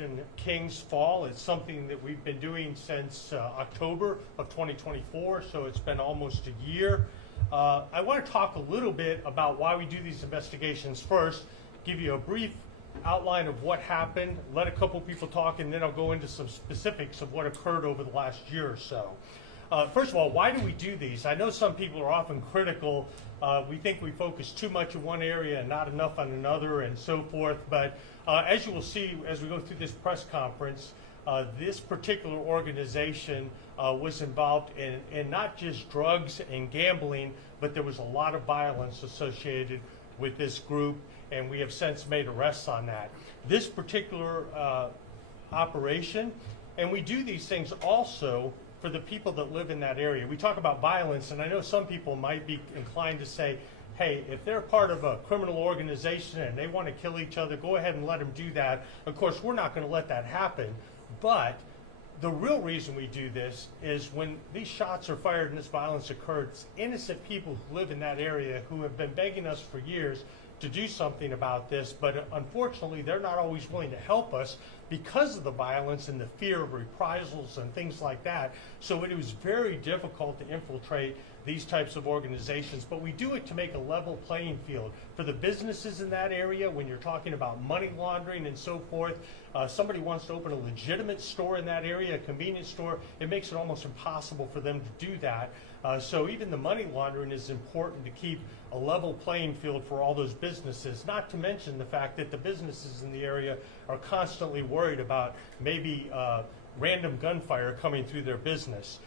Operation King's Fall. It's something that we've been doing since October of 2024, so it's been almost a year. I want to talk a little bit about why we do these investigations first, give you a brief outline of what happened, let a couple people talk, and then I'll go into some specifics of what occurred over the last year or so. First of all, why do we do these? I know some people are often critical. We think we focus too much in one area and not enough on another and so forth, but as you will see as we go through this press conference, this particular organization was involved in not just drugs and gambling, but there was a lot of violence associated with this group, and we have since made arrests on that. This particular operation, and we do these things also for the people that live in that area. We talk about violence, and I know some people might be inclined to say, hey, if they're part of a criminal organization and they want to kill each other, go ahead and let them do that. Of course, we're not going to let that happen, but the real reason we do this is when these shots are fired and this violence occurs, innocent people who live in that area who have been begging us for years to do something about this, but unfortunately they're not always willing to help us because of the violence and the fear of reprisals and things like that. So it was very difficult to infiltrate these types of organizations, but we do it to make a level playing field for the businesses in that area. When you're talking about money laundering and so forth, somebody wants to open a legitimate store in that area, a convenience store, it makes it almost impossible for them to do that. So even the money laundering is important to keep a level playing field for all those businesses, not to mention the fact that the businesses in the area are constantly worried about maybe random gunfire coming through their business.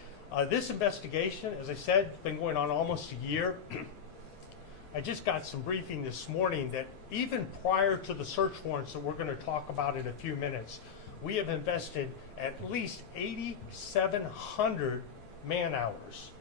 This investigation, as I said, has been going on almost a year. I just got some briefing this morning that even prior to the search warrants that we're going to talk about in a few minutes, we have invested at least 8,700 man-hours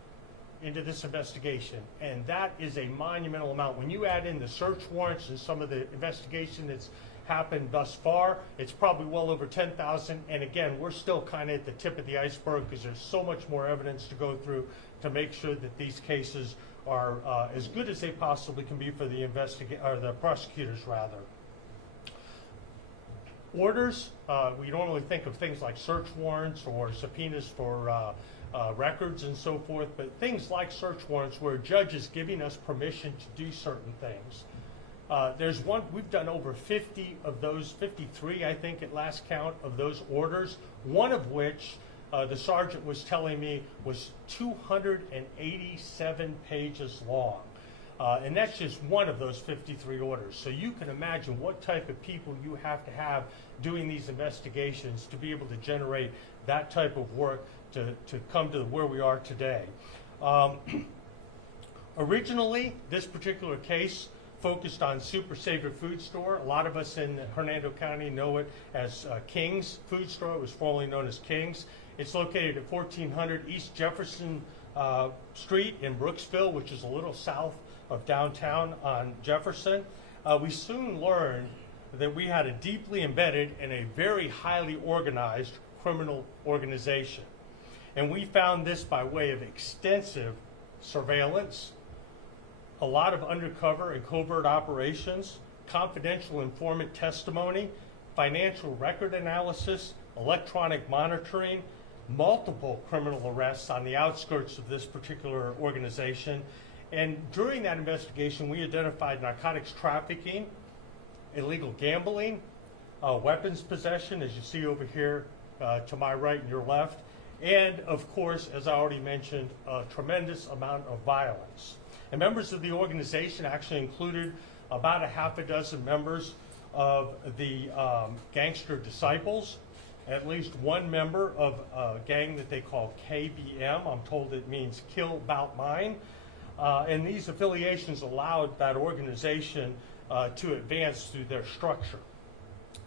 into this investigation, and that is a monumental amount. When you add in the search warrants and some of the investigation that's happened thus far, it's probably well over 10,000, and again, we're still kind of at the tip of the iceberg because there's so much more evidence to go through to make sure that these cases are as good as they possibly can be for the the prosecutors rather. Orders, we normally think of things like search warrants or subpoenas for records and so forth, but things like search warrants where a judge is giving us permission to do certain things. There's one, we've done over 50 of those, 53 I think at last count of those orders, one of which the sergeant was telling me was 287 pages long. And that's just one of those 53 orders. So you can imagine what type of people you have to have doing these investigations to be able to generate that type of work to come to where we are today. Originally, this particular case focused on Super Saver Food Store. A lot of us in Hernando County know it as King's Food Store. It was formerly known as King's. It's located at 1400 East Jefferson Street in Brooksville, which is a little south of downtown on Jefferson. We soon learned that we had a deeply embedded and a very highly organized criminal organization. And we found this by way of extensive surveillance, a lot of undercover and covert operations, confidential informant testimony, financial record analysis, electronic monitoring, multiple criminal arrests on the outskirts of this particular organization. And during that investigation, we identified narcotics trafficking, illegal gambling, weapons possession, as you see over here to my right and your left, and of course, as I already mentioned, a tremendous amount of violence. And members of the organization actually included about a half a dozen members of the Gangster Disciples, at least one member of a gang that they call KBM. I'm told it means Kill Bout Mine. And these affiliations allowed that organization to advance through their structure.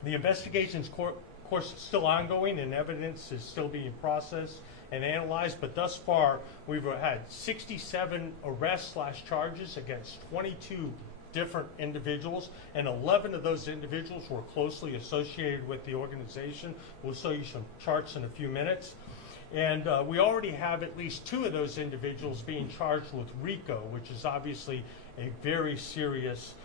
The investigation's of course still ongoing and evidence is still being processed and analyzed, but thus far we've had 67 arrests/charges against 22 different individuals, and 11 of those individuals were closely associated with the organization. We'll show you some charts in a few minutes. And we already have at least 2 of those individuals being charged with RICO, which is obviously a very serious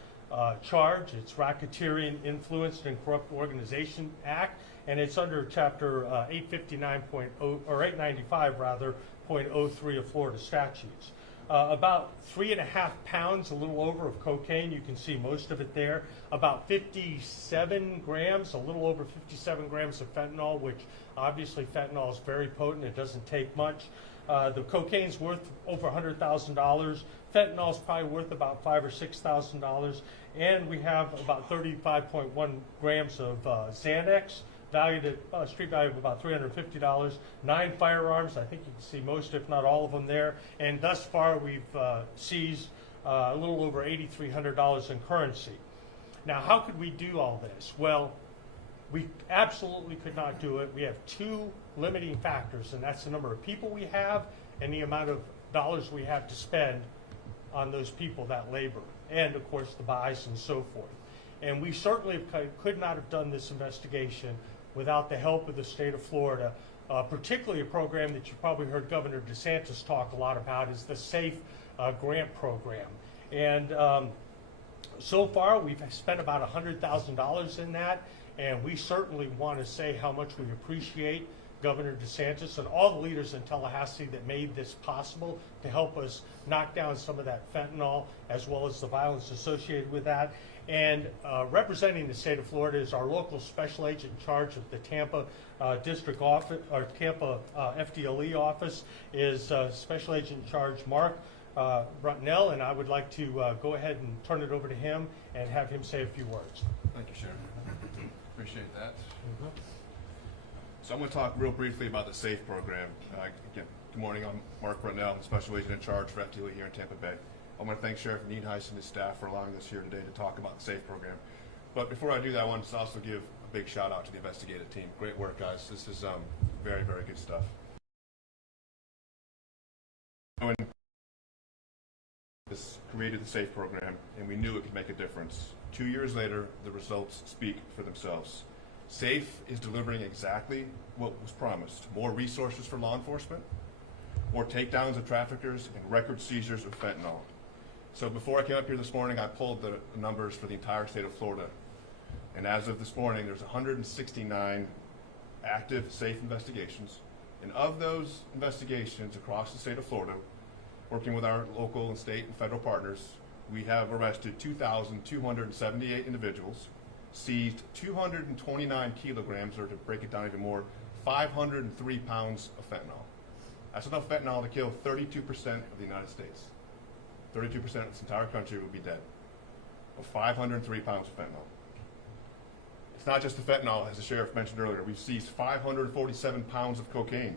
charge. It's Racketeering Influenced and Corrupt Organization Act, and it's under Chapter 859.0 or 895 rather, .03 of Florida statutes. About 3.5 pounds, a little over, of cocaine. You can see most of it there. About 57 grams, a little over 57 grams of fentanyl, which obviously fentanyl is very potent. It doesn't take much. The cocaine's worth over $100,000. Fentanyl's probably worth about $5,000 or $6,000. And we have about 35.1 grams of Xanax, valued at street value of about $350. 9 firearms. I think you can see most, if not all of them there. And thus far, we've seized a little over $8,300 in currency. Now, how could we do all this? Well, we absolutely could not do it. We have 2 limiting factors, and that's the number of people we have and the amount of dollars we have to spend on those people that labor, and of course the buys and so forth. And we certainly could not have done this investigation without the help of the state of Florida, particularly a program that you probably heard Governor DeSantis talk a lot about, is the SAFE grant program. And so far we've spent about $100,000 in that, and we certainly want to say how much we appreciate Governor DeSantis and all the leaders in Tallahassee that made this possible to help us knock down some of that fentanyl as well as the violence associated with that. And representing the state of Florida is our local special agent in charge of the Tampa district office, or Tampa FDLE office, is Special Agent in Charge Mark Bruntinel, and I would like to go ahead and turn it over to him and have him say a few words. Thank you, Sheriff. Appreciate that. So I'm going to talk real briefly about the SAFE program. Again, good morning. I'm Mark Bruntinel, I'm Special Agent in Charge for FDLE here in Tampa Bay. I want to thank Sheriff Nienhuis and his staff for allowing us here today to talk about the SAFE program. But before I do that, I want to also give a big shout out to the investigative team. Great work, guys. This is very, very good stuff. When this created the SAFE program, and we knew it could make a difference. 2 years later, the results speak for themselves. SAFE is delivering exactly what was promised: more resources for law enforcement, more takedowns of traffickers, and record seizures of fentanyl. So before I came up here this morning, I pulled the numbers for the entire state of Florida. And as of this morning, there's 169 active SAFE investigations. And of those investigations across the state of Florida, working with our local and state and federal partners, we have arrested 2,278 individuals, seized 229 kilograms, or to break it down even more, 503 pounds of fentanyl. That's enough fentanyl to kill 32% of the United States. 32% of this entire country would be dead. Of 503 pounds of fentanyl. It's not just the fentanyl, as the sheriff mentioned earlier. We've seized 547 pounds of cocaine,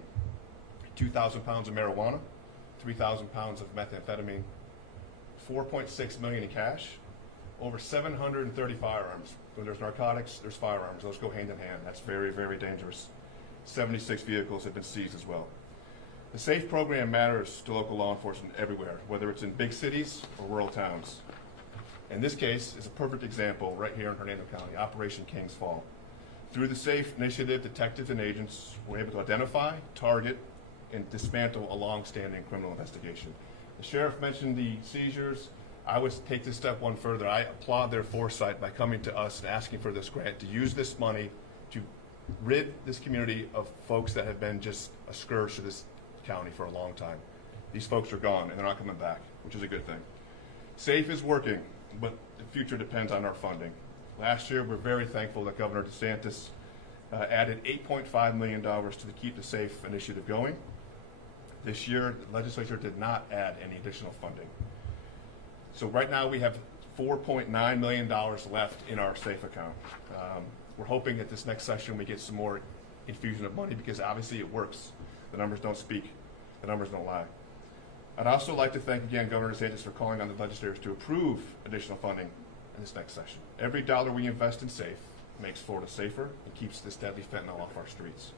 2,000 pounds of marijuana, 3,000 pounds of methamphetamine, 4.6 million in cash, over 730 firearms. When there's narcotics, there's firearms. Those go hand in hand. That's very, very dangerous. 76 vehicles have been seized as well. The SAFE program matters to local law enforcement everywhere, whether it's in big cities or rural towns. And this case is a perfect example right here in Hernando County, Operation Kings Fall. Through the SAFE initiative, detectives and agents were able to identify, target, and dismantle a long-standing criminal investigation. The sheriff mentioned the seizures. I would take this step one further. I applaud their foresight by coming to us and asking for this grant to use this money to rid this community of folks that have been just a scourge to this county for a long time. These folks are gone and they're not coming back, which is a good thing. SAFE is working, but the future depends on our funding. Last year, we're very thankful that Governor DeSantis added $8.5 million to keep the SAFE initiative going. This year, the legislature did not add any additional funding. So right now we have $4.9 million left in our SAFE account. We're hoping that this next session we get some more infusion of money, because obviously it works. The numbers don't speak. The numbers don't lie. I'd also like to thank again Governor DeSantis for calling on the legislators to approve additional funding in this next session. Every dollar we invest in SAFE makes Florida safer and keeps this deadly fentanyl off our streets.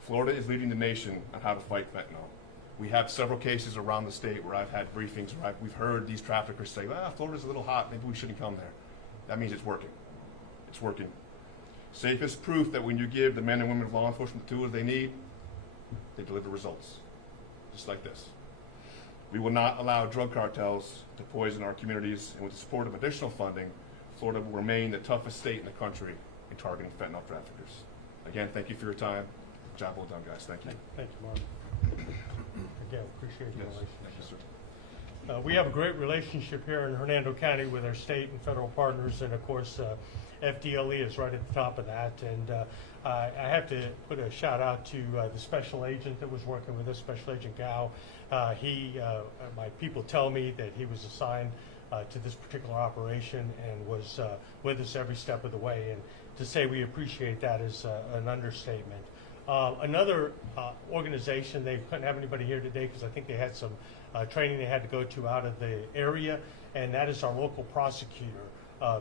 Florida is leading the nation on how to fight fentanyl. We have several cases around the state where I've had briefings where we've heard these traffickers say, well, Florida's a little hot, maybe we shouldn't come there. That means it's working. It's working. SAFE is proof that when you give the men and women of law enforcement the tools they need, they deliver results, just like this. We will not allow drug cartels to poison our communities, and with the support of additional funding, Florida will remain the toughest state in the country in targeting fentanyl traffickers. Again, thank you for your time. Job well done, guys. Thank you. Thank you, Mark. Again, appreciate the Yes, relationship. thank you, sir. We have a great relationship here in Hernando County with our state and federal partners, and of course, FDLE is right at the top of that. And I have to put a shout out to the special agent that was working with us, Special Agent Gao. My people tell me that he was assigned to this particular operation and was with us every step of the way. And to say we appreciate that is an understatement. Another organization, they couldn't have anybody here today because I think they had some training they had to go to out of the area, and that is our local prosecutor.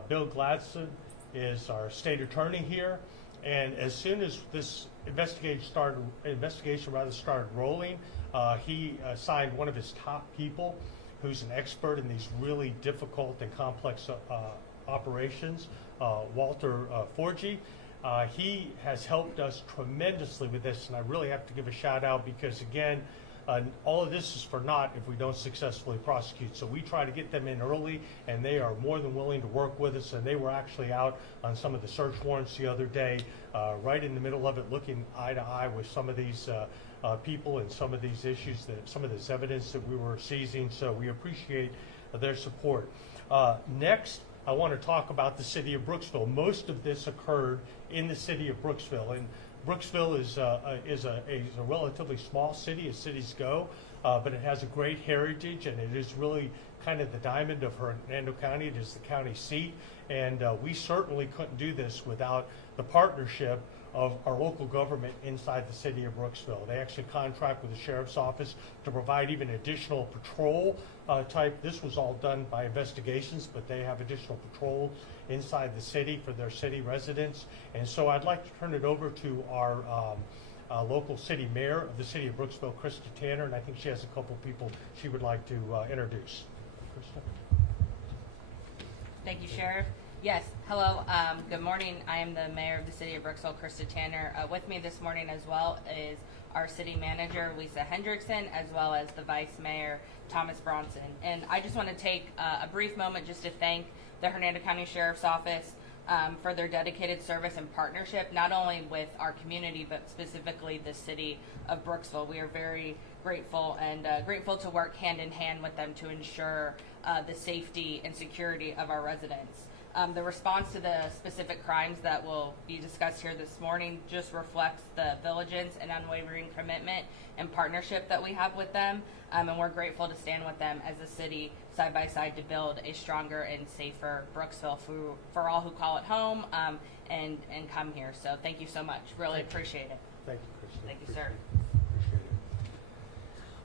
Bill Gladson is our state attorney here, and as soon as this investigation started rolling, he assigned one of his top people who's an expert in these really difficult and complex operations, Walter Forgy. He has helped us tremendously with this, and I really have to give a shout out because, again, all of this is for naught if we don't successfully prosecute. So we try to get them in early, and they are more than willing to work with us. And they were actually out on some of the search warrants the other day, right in the middle of it, looking eye to eye with some of these people and some of these issues, some of this evidence that we were seizing. So we appreciate their support. Next, I want to talk about the city of Brooksville. Most of this occurred in the city of Brooksville, and Brooksville is a relatively small city as cities go, but it has a great heritage, and it is really kind of the diamond of Hernando County. It is the county seat, and we certainly couldn't do this without the partnership of our local government inside the city of Brooksville. They actually contract with the sheriff's office to provide even additional patrol type. This was all done by investigations, but they have additional patrol inside the city for their city residents. And so I'd like to turn it over to our local city mayor of the city of Brooksville, Krista Tanner, and I think she has a couple people she would like to introduce. Krista? Thank you, Sheriff. Yes, hello, good morning. I am the mayor of the city of Brooksville, Krista Tanner. With me this morning as well is our city manager, Lisa Hendrickson, as well as the vice mayor, Thomas Bronson. And I just want to take a brief moment just to thank the Hernando County Sheriff's Office for their dedicated service and partnership, not only with our community, but specifically the city of Brooksville. We are very grateful and grateful to work hand in hand with them to ensure the safety and security of our residents. The response to the specific crimes that will be discussed here this morning just reflects the diligence and unwavering commitment and partnership that we have with them, and we're grateful to stand with them as a city side by side to build a stronger and safer Brooksville for all who call it home and come here. So thank you so much. Really appreciate it. Thank you, Krista. Thank you, sir.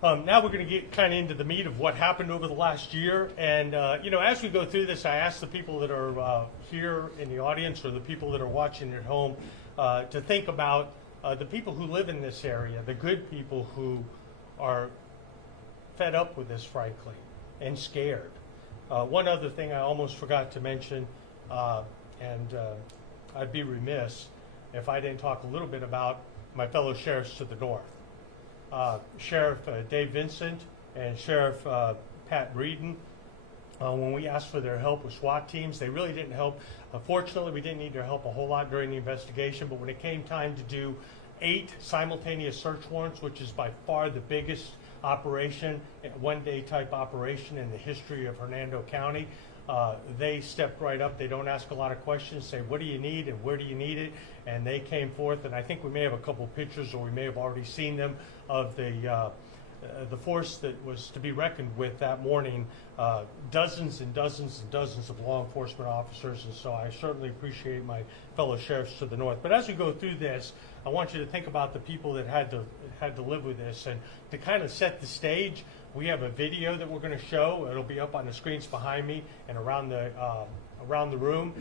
Now we're going to get kind of into the meat of what happened over the last year. And, as we go through this, I ask the people that are here in the audience or the people that are watching at home to think about the people who live in this area, the good people who are fed up with this, frankly, and scared. One other thing I almost forgot to mention, and I'd be remiss if I didn't talk a little bit about my fellow sheriffs to the north. Sheriff Dave Vincent and Sheriff Pat Breeden, when we asked for their help with SWAT teams, they really didn't help. Fortunately, we didn't need their help a whole lot during the investigation, but when it came time to do 8 simultaneous search warrants, which is by far the biggest operation, one-day type operation in the history of Hernando County, they stepped right up. They don't ask a lot of questions, say, what do you need and where do you need it? And they came forth, and I think we may have a couple pictures, or we may have already seen them, of the force that was to be reckoned with that morning, dozens and dozens and dozens of law enforcement officers, and so I certainly appreciate my fellow sheriffs to the north. But as we go through this, I want you to think about the people that had to live with this, and to kind of set the stage, we have a video that we're going to show. It'll be up on the screens behind me and around the room,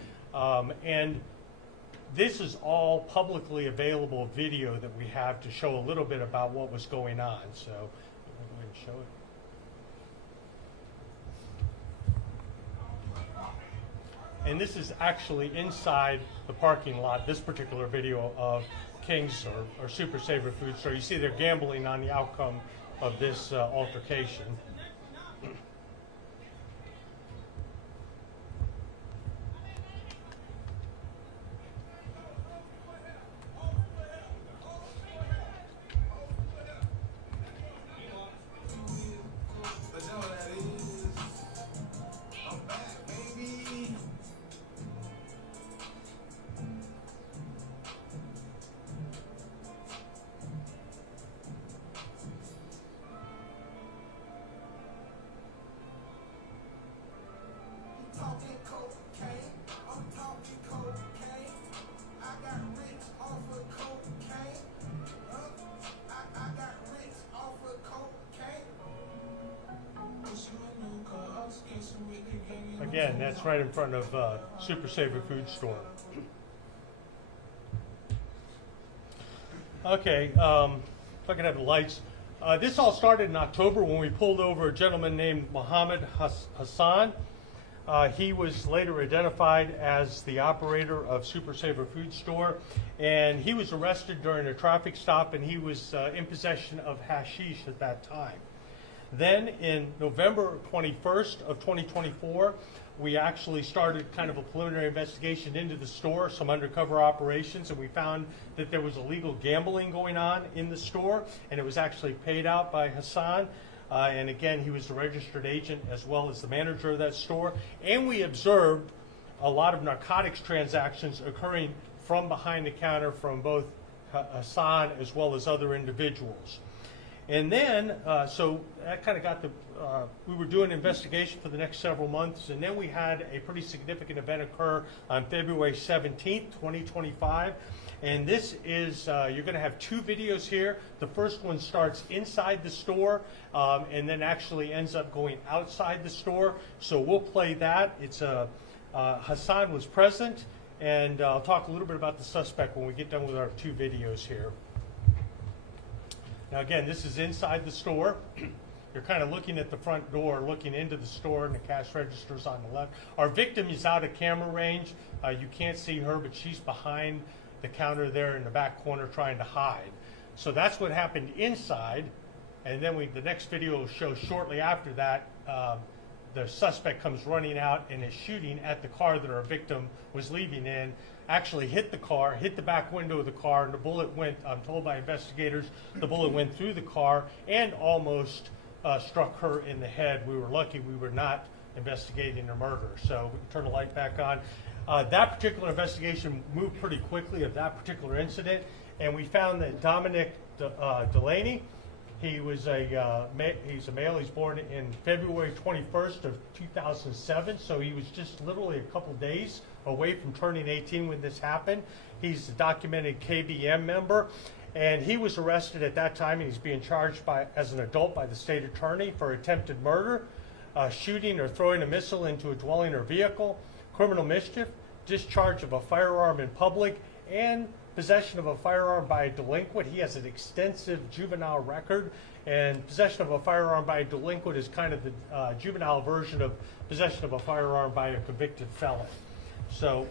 and this is all publicly available video that we have to show a little bit about what was going on. So I'm going to show it. And this is actually inside the parking lot, this particular video of King's or Super Saver Food Store. You see they're gambling on the outcome of this altercation. Again, that's right in front of Super Saver Food Store. Okay, if I could have the lights. This all started in October when we pulled over a gentleman named Mohammed Hassan. He was later identified as the operator of Super Saver Food Store, and he was arrested during a traffic stop, and he was in possession of hashish at that time. Then in November 21st of 2024, we actually started kind of a preliminary investigation into the store, some undercover operations, and we found that there was illegal gambling going on in the store, and it was actually paid out by Hassan. And again, he was the registered agent as well as the manager of that store. And we observed a lot of narcotics transactions occurring from behind the counter from both Hassan as well as other individuals. And then, so that kind of got the, we were doing an investigation for the next several months, and then we had a pretty significant event occur on February 17th, 2025. And this is, you're going to have two videos here. The first one starts inside the store and then actually ends up going outside the store. So we'll play that. It's Hassan was present, and I'll talk a little bit about the suspect when we get done with our two videos here. Now again, this is inside the store. You're kind of looking at the front door, looking into the store, and the cash register's on the left. Our victim is out of camera range. You can't see her, but she's behind the counter there in the back corner trying to hide. So that's what happened inside. And then the next video will show shortly after that, the suspect comes running out and is shooting at the car that our victim was leaving in, actually hit the car, hit the back window of the car, and the bullet went, I'm told by investigators, the bullet went through the car and almost struck her in the head. We were lucky we were not investigating a murder. So we can turn the light back on. That particular investigation moved pretty quickly of that particular incident, and we found that Dominic Delaney, he's a male. He's born in February 21st of 2007, so he was just literally a couple days away from turning 18 when this happened. He's a documented KBM member, and he was arrested at that time, and he's being charged as an adult by the state attorney for attempted murder, shooting or throwing a missile into a dwelling or vehicle, criminal mischief, discharge of a firearm in public, and possession of a firearm by a delinquent. He has an extensive juvenile record, and possession of a firearm by a delinquent is kind of the juvenile version of possession of a firearm by a convicted felon. So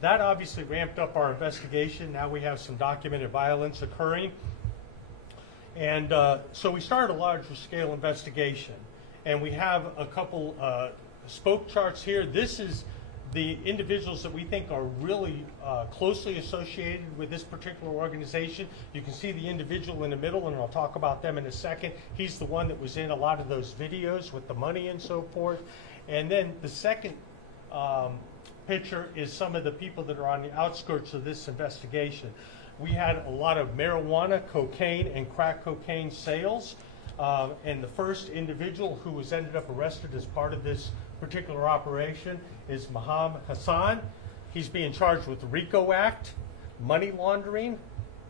that obviously ramped up our investigation. Now we have some documented violence occurring. And so we started a larger scale investigation. And we have a couple spoke charts here. This is the individuals that we think are really closely associated with this particular organization. You can see the individual in the middle, and I'll talk about them in a second. He's the one that was in a lot of those videos with the money and so forth. And then the second picture is some of the people that are on the outskirts of this investigation. We had a lot of marijuana, cocaine, and crack cocaine sales. And the first individual who was ended up arrested as part of this particular operation is Mohammed Hassan. He's being charged with the RICO Act, money laundering,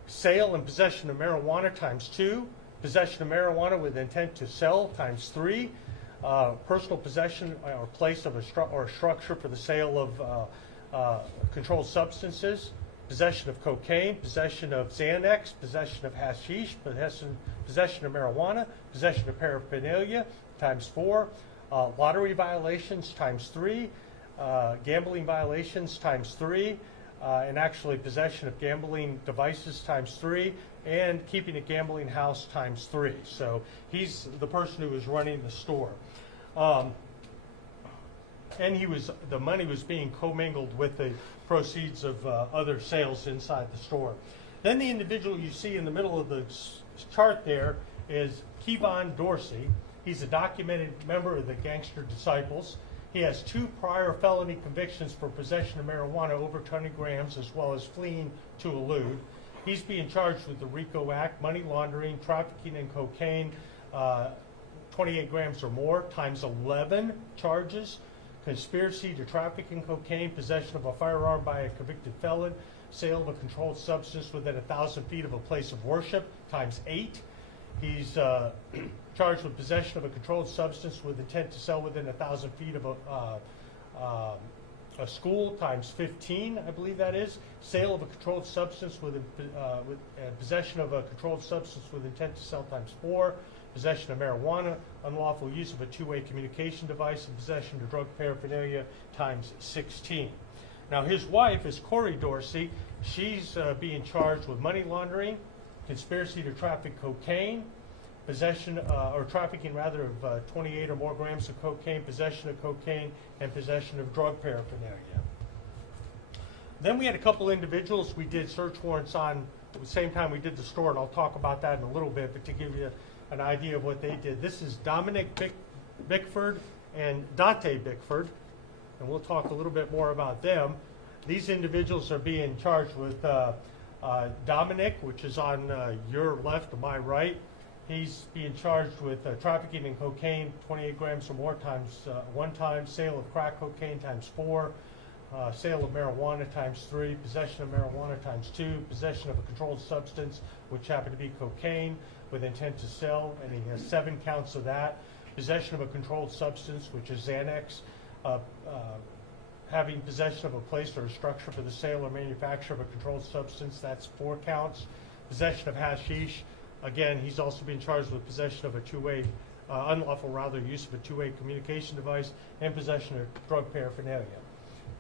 sale and possession of marijuana ×2, possession of marijuana with intent to sell ×3, personal possession or place of a structure for the sale of controlled substances, possession of cocaine, possession of Xanax, possession of hashish, possession of marijuana, possession of paraphernalia ×4, lottery violations ×3, gambling violations ×3, and actually possession of gambling devices ×3, and keeping a gambling house ×3. So he's the person who was running the store. And the money was being commingled with the proceeds of other sales inside the store. Then the individual you see in the middle of the chart there is Kevon Dorsey. He's a documented member of the Gangster Disciples. He has 2 prior felony convictions for possession of marijuana over 20 grams, as well as fleeing to elude. He's being charged with the RICO Act, money laundering, trafficking in cocaine, 28 grams or more, ×11 charges, conspiracy to traffic in cocaine, possession of a firearm by a convicted felon, sale of a controlled substance within 1,000 feet of a place of worship, ×8. He's charged with possession of a controlled substance with intent to sell within 1,000 feet of a school times 15, I believe that is. Sale of a controlled substance with possession of a controlled substance with intent to sell times 4. Possession of marijuana, unlawful use of a two-way communication device, and possession of drug paraphernalia times 16. Now his wife is Corey Dorsey. She's being charged with money laundering, conspiracy to traffic cocaine, possession or trafficking rather of 28 or more grams of cocaine, possession of cocaine, and possession of drug paraphernalia. Then we had a couple individuals we did search warrants on at the same time we did the store, and I'll talk about that in a little bit, but to give you an idea of what they did. This is Dominic Bickford and Dante Bickford, and we'll talk a little bit more about them. These individuals are being charged with Dominic, which is on your left and my right. He's being charged with trafficking in cocaine, 28 grams or more times 1 time, sale of crack cocaine times 4, sale of marijuana times 3, possession of marijuana times 2, possession of a controlled substance, which happened to be cocaine, with intent to sell, and he has 7 counts of that. Possession of a controlled substance, which is Xanax. Having possession of a place or a structure for the sale or manufacture of a controlled substance, that's 4 counts. Possession of hashish, again, he's also being charged with possession of a two-way, unlawful use of a two-way communication device, and possession of drug paraphernalia.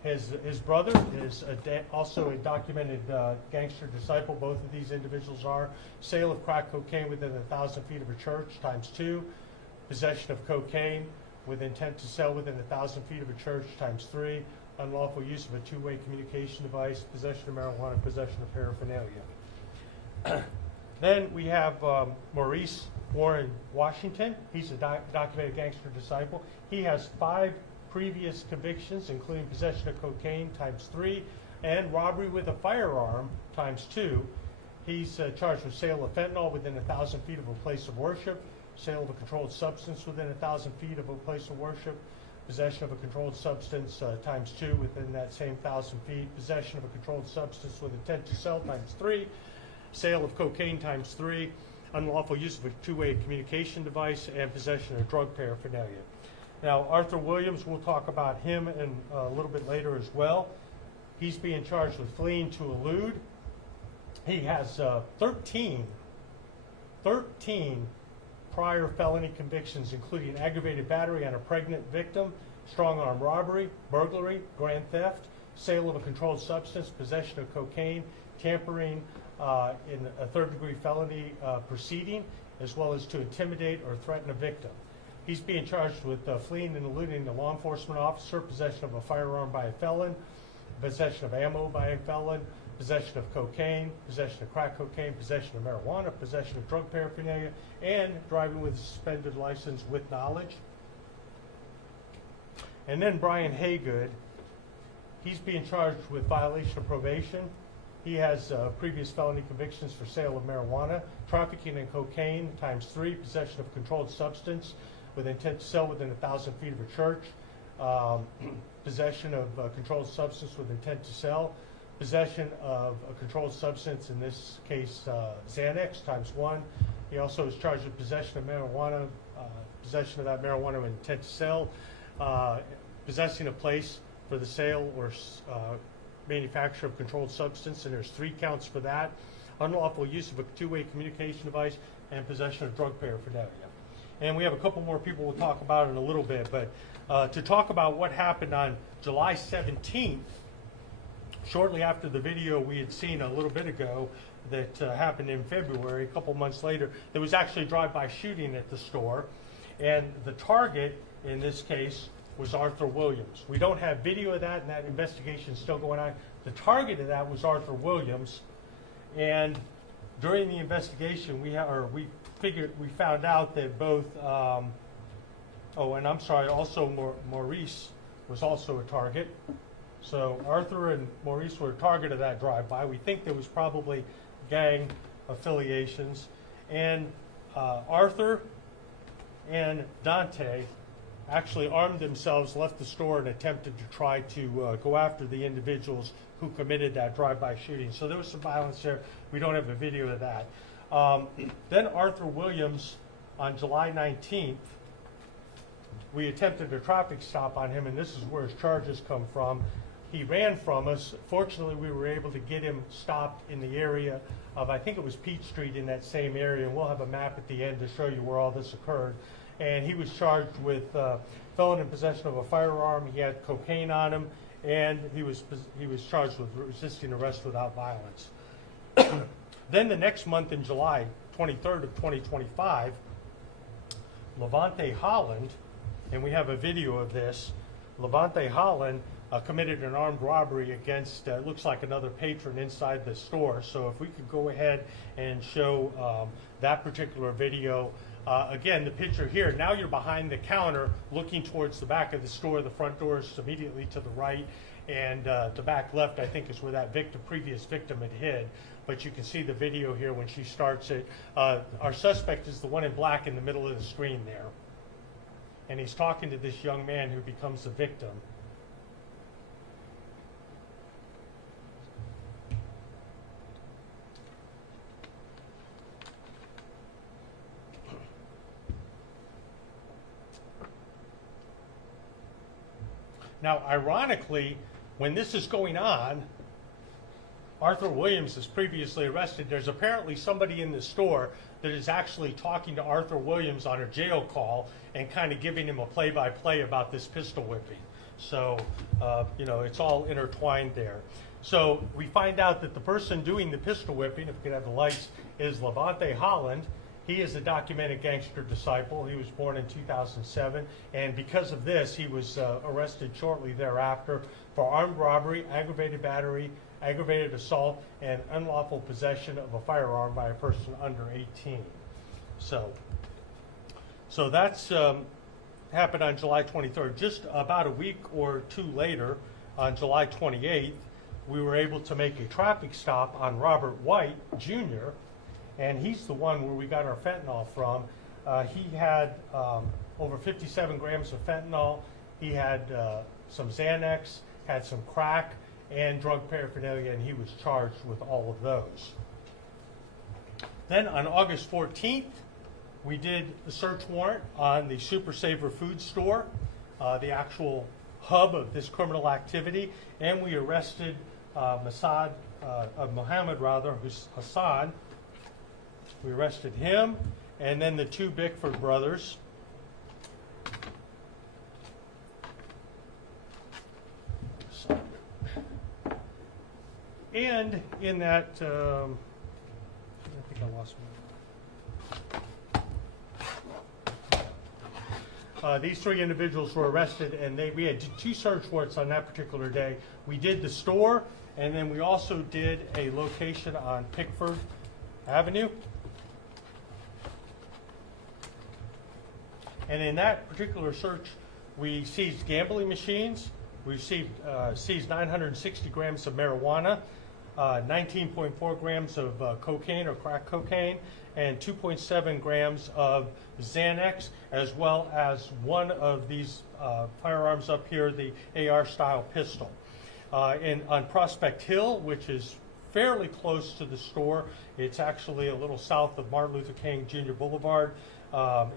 His brother is also a documented gangster disciple. Both of these individuals are. Sale of crack cocaine within 1,000 feet of a church, times 2. Possession of cocaine with intent to sell within 1,000 feet of a church, times 3. Unlawful use of a two-way communication device, possession of marijuana, possession of paraphernalia. Then we have Maurice Warren Washington. He's a documented gangster disciple. He has 5 previous convictions, including possession of cocaine, times 3, and robbery with a firearm, times 2. He's charged with sale of fentanyl within 1,000 feet of a place of worship, sale of a controlled substance within 1,000 feet of a place of worship, possession of a controlled substance times 2 within that same 1,000 feet, possession of a controlled substance with intent to sell times 3, sale of cocaine times 3, unlawful use of a two-way communication device, and possession of drug paraphernalia. Now, Arthur Williams, we'll talk about him in a little bit later as well. He's being charged with fleeing to elude. He has 13 prior felony convictions, including aggravated battery on a pregnant victim, strong-arm robbery, burglary, grand theft, sale of a controlled substance, possession of cocaine, tampering in a third-degree felony proceeding, as well as to intimidate or threaten a victim. He's being charged with fleeing and eluding a law enforcement officer, possession of a firearm by a felon, possession of ammo by a felon, possession of cocaine, possession of crack cocaine, possession of marijuana, possession of drug paraphernalia, and driving with a suspended license with knowledge. And then Brian Haygood, he's being charged with violation of probation. He has previous felony convictions for sale of marijuana, trafficking in cocaine, times 3, possession of a controlled substance with intent to sell within 1,000 feet of a church, possession of a controlled substance with intent to sell, possession of a controlled substance, in this case Xanax, times 1. He also is charged with possession of marijuana, possession of that marijuana with intent to sell, possessing a place for the sale or manufacture of controlled substance, and there's 3 counts for that. Unlawful use of a two-way communication device, and possession of drug paraphernalia. And we have a couple more people we'll talk about in a little bit, but to talk about what happened on July 17th, shortly after the video we had seen a little bit ago that happened in February, a couple months later, there was actually a drive-by shooting at the store, and the target in this case was Arthur Williams. We don't have video of that, and that investigation is still going on. The target of that was Arthur Williams, and during the investigation, we found out that both. And I'm sorry. Also, Maurice was also a target. So Arthur and Maurice were a target of that drive-by. We think there was probably gang affiliations, and Arthur and Dante actually armed themselves, left the store, and attempted to try to go after the individuals who committed that drive-by shooting. So there was some violence there. We don't have a video of that. Then Arthur Williams, on July 19th, we attempted a traffic stop on him, and this is where his charges come from. He ran from us. Fortunately, we were able to get him stopped in the area of, I think it was Peach Street, in that same area, and we'll have a map at the end to show you where all this occurred. And he was charged with felon in possession of a firearm. He had cocaine on him, and he was charged with resisting arrest without violence. Then the next month in July 23rd of 2025, Levante Holland, and we have a video of this, Levante Holland committed an armed robbery against, looks like another patron inside the store. So if we could go ahead and show that particular video. Again, the picture here, now you're behind the counter looking towards the back of the store. The front door is immediately to the right, and the back left, I think, is where that previous victim had hid. But you can see the video here when she starts it. Our suspect is the one in black in the middle of the screen there. And he's talking to this young man who becomes the victim. Now, ironically, when this is going on, Arthur Williams is previously arrested. There's apparently somebody in the store that is actually talking to Arthur Williams on a jail call and kind of giving him a play-by-play about this pistol whipping. So, you know, it's all intertwined there. So we find out that the person doing the pistol whipping, if we could have the lights, is Levante Holland. He is a documented gangster disciple. He was born in 2007, and because of this, he was arrested shortly thereafter for armed robbery, aggravated battery, aggravated assault, and unlawful possession of a firearm by a person under 18. So that's happened on July 23rd. Just about a week or two later, on July 28th, we were able to make a traffic stop on Robert White, Jr., and he's the one where we got our fentanyl from. He had over 57 grams of fentanyl. He had some Xanax, had some crack, and drug paraphernalia, and he was charged with all of those. Then on August 14th, we did a search warrant on the Super Saver food store, the actual hub of this criminal activity, and we arrested who's Hassan. We arrested him, and then the two Bickford brothers. And in that, I think I lost one. These three individuals were arrested, and we had two search warrants on that particular day. We did the store, and then we also did a location on Pickford Avenue. And in that particular search, we seized gambling machines. We seized 960 grams of marijuana, 19.4 grams of cocaine or crack cocaine, and 2.7 grams of Xanax, as well as one of these firearms up here, the AR-style pistol. On Prospect Hill, which is fairly close to the store, it's actually a little south of Martin Luther King Jr. Boulevard.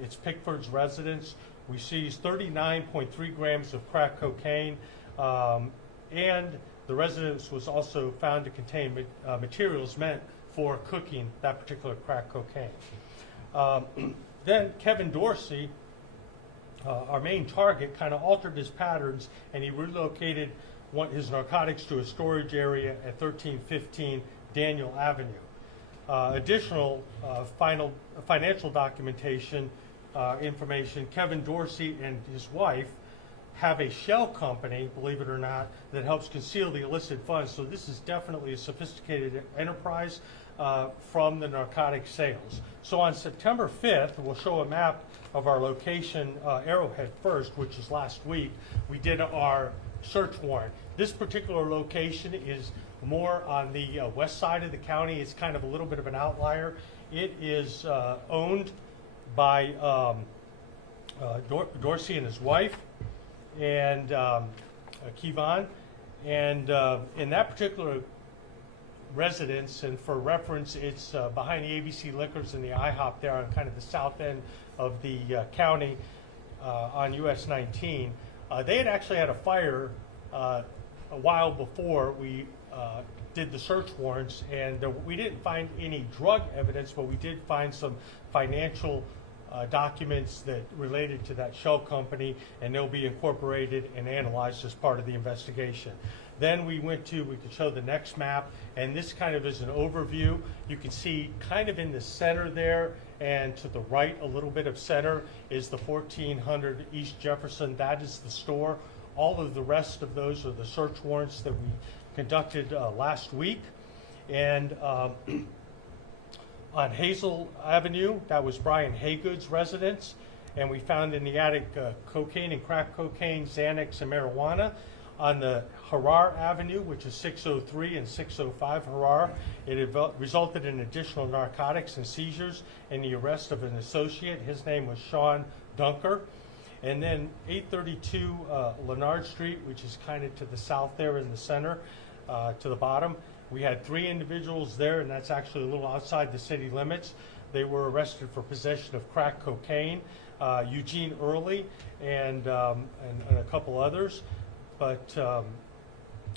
It's Pickford's residence. We seized 39.3 grams of crack cocaine, and the residence was also found to contain materials meant for cooking that particular crack cocaine. Then Kevin Dorsey, our main target, kind of altered his patterns, and he relocated his narcotics to a storage area at 1315 Daniel Avenue. Additional financial documentation information, Kevin Dorsey and his wife have a shell company, believe it or not, that helps conceal the illicit funds. So this is definitely a sophisticated enterprise from the narcotic sales. So on September 5th, we'll show a map of our location, Arrowhead first, which is last week. We did our search warrant. This particular location is more on the west side of the county. It's kind of a little bit of an outlier. It is owned by Dorsey and his wife, and Kevon. And in that particular residence, and for reference, it's behind the ABC Liquors and the IHOP there on kind of the south end of the county. on US 19. They had actually had a fire a while before we did the search warrants, and we didn't find any drug evidence, but we did find some financial documents that related to that shell company, and they'll be incorporated and analyzed as part of the investigation. Then we could show the next map, and this kind of is an overview. You can see kind of in the center there, and to the right a little bit of center is the 1400 East Jefferson. That is the store. All of the rest of those are the search warrants that we conducted last week. And on Hazel Avenue, that was Brian Haygood's residence, and we found in the attic cocaine and crack cocaine, Xanax, and marijuana. On the Harar Avenue, which is 603 and 605 Harar, it resulted in additional narcotics and seizures and the arrest of an associate. His name was Sean Dunker. And then 832 Leonard Street, which is kind of to the south there in the center, to the bottom. We had 3 individuals there, and that's actually a little outside the city limits. They were arrested for possession of crack cocaine, Eugene Early, and a couple others. But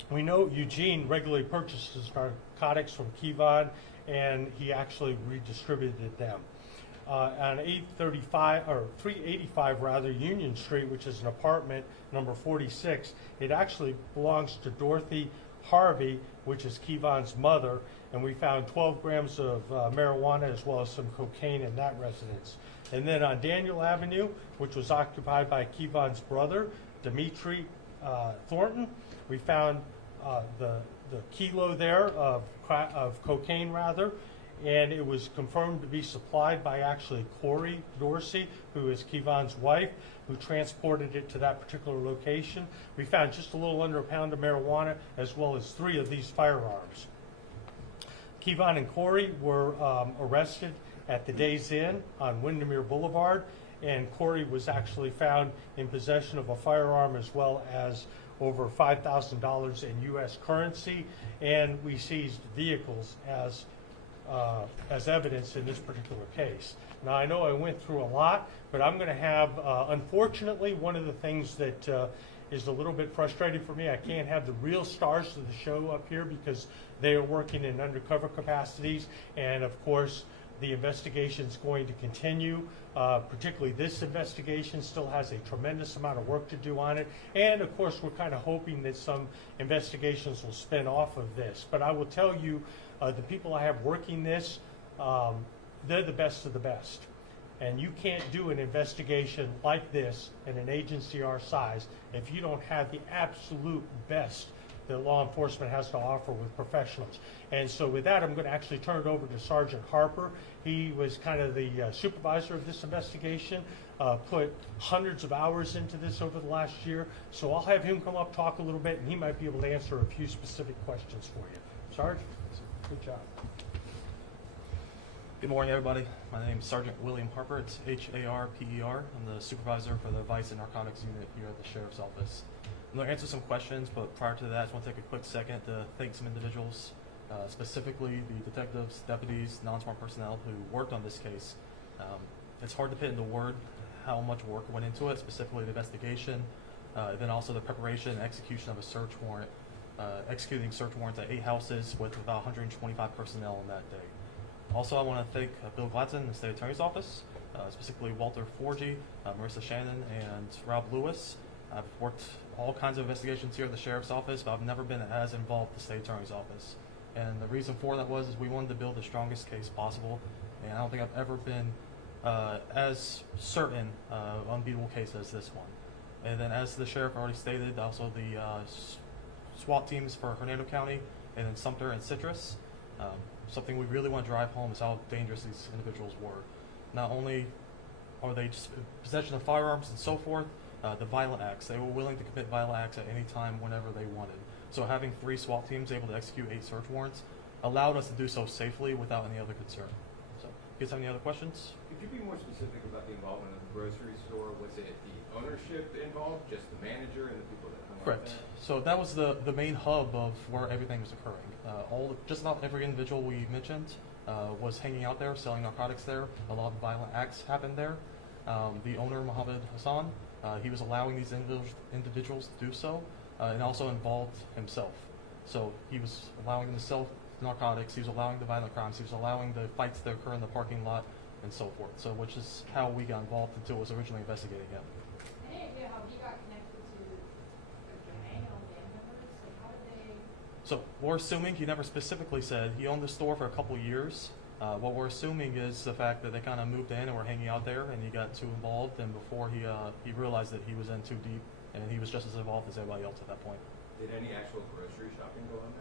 we know Eugene regularly purchases narcotics from Kevon, and he actually redistributed them. On 385 rather, Union Street, which is an apartment number 46, it actually belongs to Dorothy Harvey, which is Kevon's mother, and we found 12 grams of marijuana as well as some cocaine in that residence. And then on Daniel Avenue, which was occupied by Kevon's brother, Dimitri Thornton, we found the kilo there of cocaine rather, and it was confirmed to be supplied by actually Corey Dorsey, who is Kevon's wife, who transported it to that particular location. We found just a little under a pound of marijuana as well as 3 of these firearms. Kevon and Corey were arrested at the Days Inn on Windermere Boulevard, and Corey was actually found in possession of a firearm as well as over $5,000 in U.S. currency, and we seized vehicles as evidence in this particular case. Now, I know I went through a lot, but I'm going to have, unfortunately, one of the things that is a little bit frustrating for me, I can't have the real stars of the show up here because they are working in undercover capacities, and of course, the investigation is going to continue. Particularly this investigation still has a tremendous amount of work to do on it. And of course, we're kind of hoping that some investigations will spin off of this. But I will tell you, the people I have working this, they're the best of the best. And you can't do an investigation like this in an agency our size if you don't have the absolute best that law enforcement has to offer with professionals. And so with that, I'm going to actually turn it over to Sergeant Harper. He was kind of the supervisor of this investigation, put hundreds of hours into this over the last year. So I'll have him come up, talk a little bit, and he might be able to answer a few specific questions for you. Sarge, good job. Good morning, everybody. My name is Sergeant William Harper. It's H-A-R-P-E-R. I'm the supervisor for the Vice and Narcotics Unit here at the Sheriff's Office. I'm going to answer some questions, but prior to that, I just want to take a quick second to thank some individuals, specifically the detectives, deputies, non-SMART personnel who worked on this case. It's hard to put into word how much work went into it, specifically the investigation, then also the preparation and execution of a search warrant, executing search warrants at 8 houses with about 125 personnel on that day. Also, I want to thank Bill Gladson, the State Attorney's Office, specifically Walter Forgy, Marissa Shannon, and Rob Lewis. I've worked all kinds of investigations here at the Sheriff's Office, but I've never been as involved with the State Attorney's Office. And the reason for that was we wanted to build the strongest case possible, and I don't think I've ever been as certain unbeatable case as this one. And then, as the Sheriff already stated, also the SWAT teams for Hernando County, and then Sumter and Citrus. Something we really want to drive home is how dangerous these individuals were. Not only are they just in possession of firearms and so forth, the violent acts. They were willing to commit violent acts at any time, whenever they wanted. So having 3 SWAT teams able to execute 8 search warrants allowed us to do so safely without any other concern. So, you guys have any other questions? Could you be more specific about the involvement of the grocery store? Was it the ownership involved, just the manager and the people that hung out Correct. there? So that was the main hub of where everything was occurring. Just about every individual we mentioned was hanging out there, selling narcotics there. A lot of violent acts happened there. The owner, Mohammed Hassan, he was allowing these individuals to do so, and also involved himself. So he was allowing them to sell narcotics, he was allowing the violent crimes, he was allowing the fights to occur in the parking lot, and so forth. So which is how we got involved until it was originally investigating him. Any idea how he got connected to the gang and all the gang members? Like, how did they? So we're assuming, he never specifically said, he owned the store for a couple years. What we're assuming is the fact that they kind of moved in and were hanging out there, and he got too involved, and before he realized that he was in too deep, and he was just as involved as everybody else at that point. Did any actual grocery shopping go on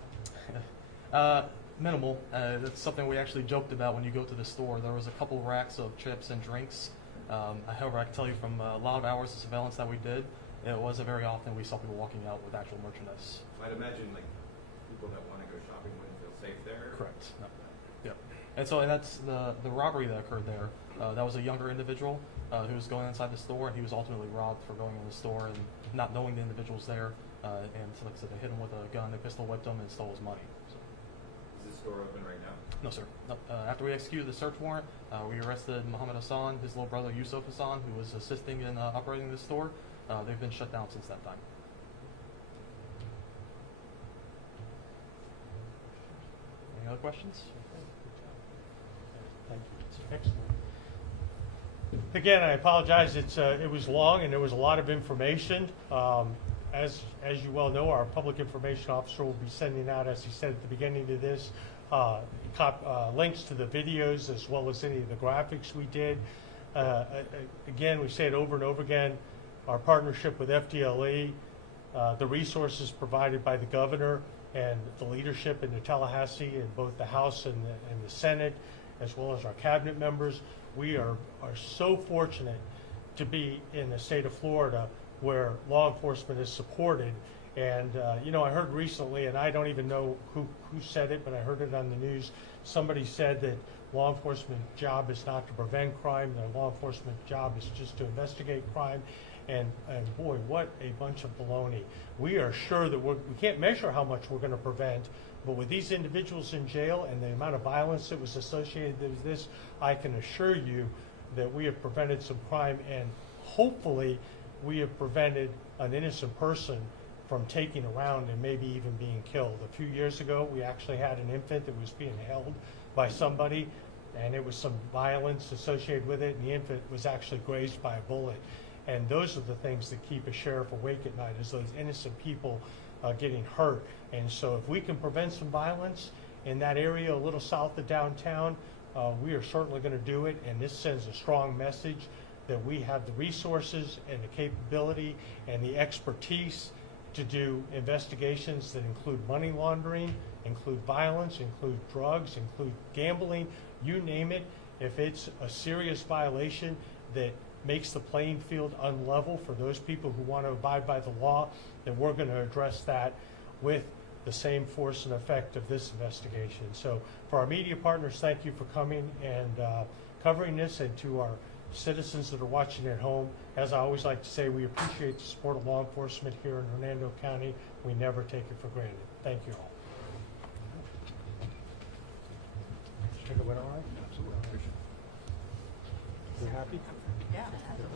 there? Minimal. That's something we actually joked about when you go to the store. There was a couple racks of chips and drinks. However, I can tell you from a lot of hours of surveillance that we did, it wasn't very often we saw people walking out with actual merchandise. I'd imagine like people that want to go shopping wouldn't feel safe there. Correct. No. Yep. And that's the robbery that occurred there. That was a younger individual who was going inside the store, and he was ultimately robbed for going in the store and not knowing the individuals there. And so, like I said, they hit him with a gun, they pistol whipped him, and stole his money. So. Is this store open right now? No, sir. No. After we executed the search warrant, we arrested Mohammed Hassan, his little brother Yusuf Hassan, who was assisting in operating the store. They've been shut down since that time. Any other questions? Thank you. Excellent. Again, I apologize. It was long and there was a lot of information. As you well know, our public information officer will be sending out, as he said at the beginning of this, links to the videos as well as any of the graphics we did. Again, we say it over and over again, our partnership with FDLE, the resources provided by the governor and the leadership in the Tallahassee in both the House and the Senate, as well as our cabinet members. We are so fortunate to be in the state of Florida where law enforcement is supported. And, I heard recently, and I don't even know who said it, but I heard it on the news. Somebody said that law enforcement job is not to prevent crime. Their law enforcement job is just to investigate crime. And boy, what a bunch of baloney. We are sure that we can't measure how much we're going to prevent, but with these individuals in jail and the amount of violence that was associated with this, I can assure you that we have prevented some crime, and hopefully we have prevented an innocent person from taking around and maybe even being killed. A few years ago, we actually had an infant that was being held by somebody, and it was some violence associated with it, and the infant was actually grazed by a bullet. And those are the things that keep a sheriff awake at night, is those innocent people getting hurt. And so if we can prevent some violence in that area a little south of downtown, we are certainly going to do it. And this sends a strong message that we have the resources and the capability and the expertise to do investigations that include money laundering, include violence, include drugs, include gambling, you name it. If it's a serious violation that makes the playing field unlevel for those people who want to abide by the law, then we're going to address that with the same force and effect of this investigation. So for our media partners, thank you for coming and covering this, and to our citizens that are watching at home, as I always like to say, we appreciate the support of law enforcement here in Hernando County. We never take it for granted. Thank you all. Think it went all right? Absolutely. You happy? Yeah, absolutely.